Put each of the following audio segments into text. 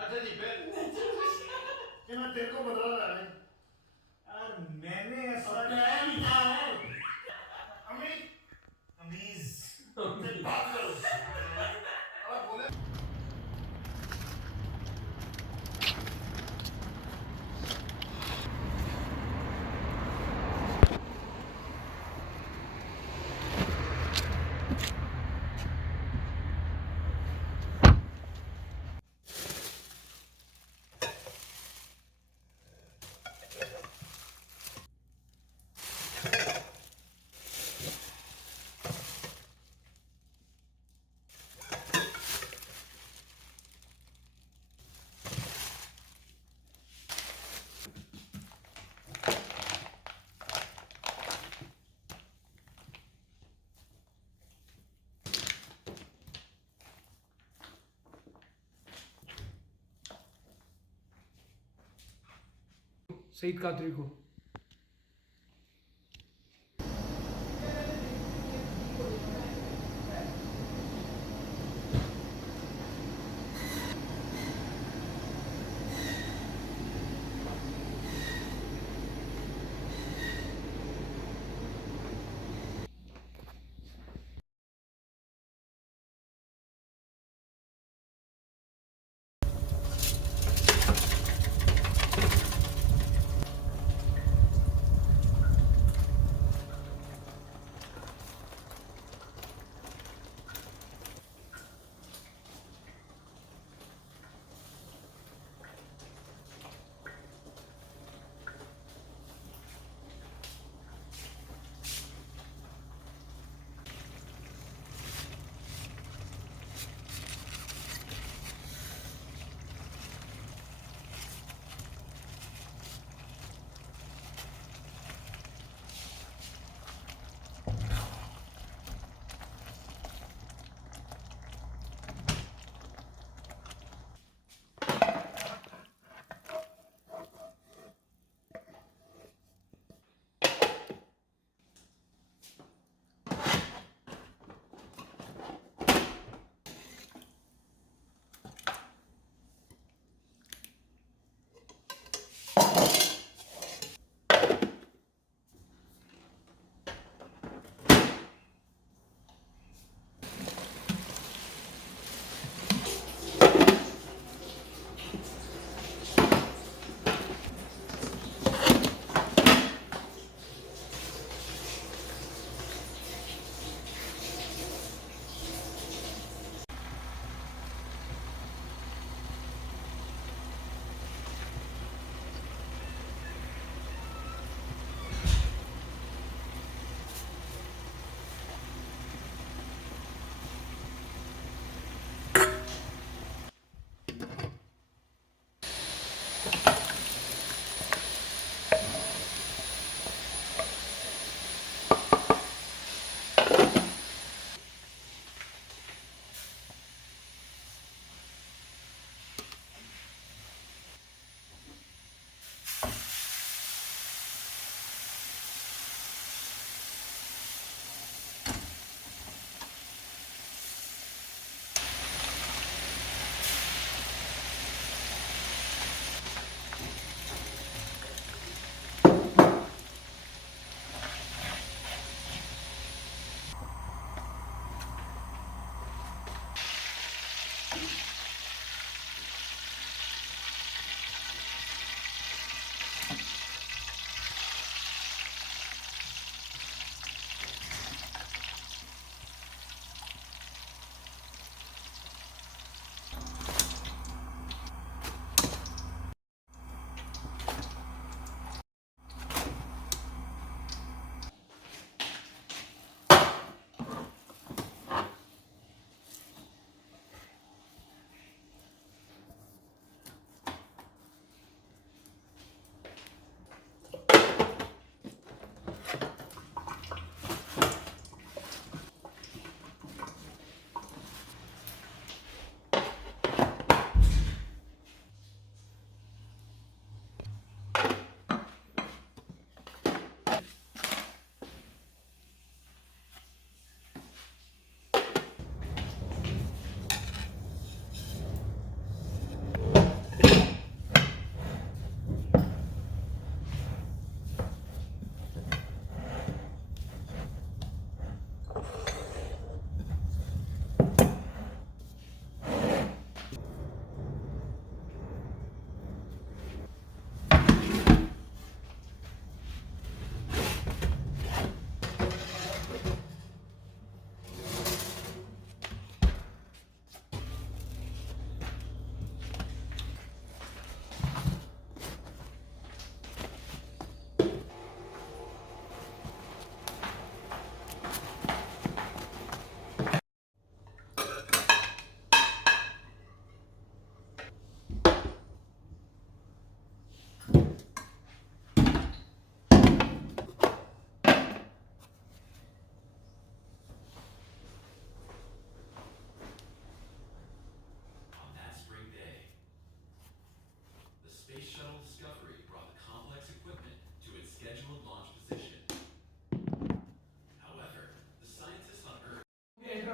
अच्छा जी फिर कि मैं तेरे को बदला रहा है यार मैंने ऐसा प्लान क्या है अम्मी अमीज से बात करो अब बोले सईद कादरी को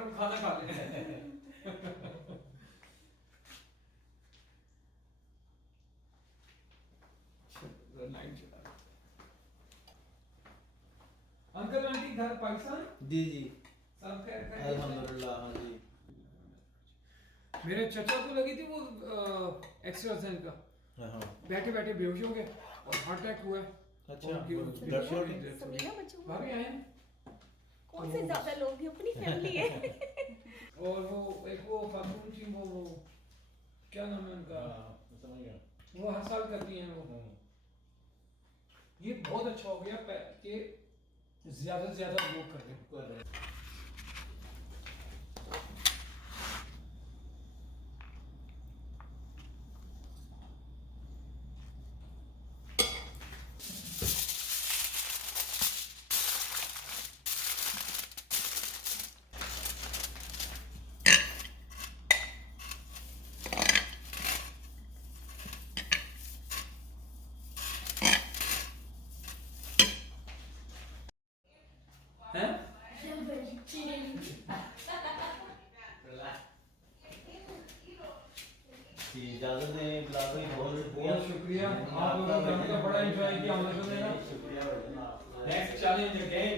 फटाफट खाना खा ले। लाइन चला। अंकल आंटी घर पाकिस्तान? जी जी सब खैर अल्हम्दुलिल्लाह। हाँ जी मेरे चचा को लगी थी वो एक्सरसाइज का, हाँ बैठे बैठे बेहोश हो गए और हार्ट अटैक हुआ है। अच्छा और उनकी ब्लड शॉट समीरा बच्चों को भाभी आए हैं। कौन से ज्यादा लोग हैं, अपनी फैमिली है। और वो एक वो खातून थी वो क्या नाम है उनका, समझ गया। वो हर साल करती हैं वो। ये बहुत अच्छा हो गया कि ज्यादा से ज्यादा लोग कर रहे हैं। हैं? इजाजत दें बिलाल भाई, बहुत बहुत शुक्रिया, आप लोगों ने का बड़ा एंजॉय किया हम लोगों ने ना। शुक्रिया। Next challenge again.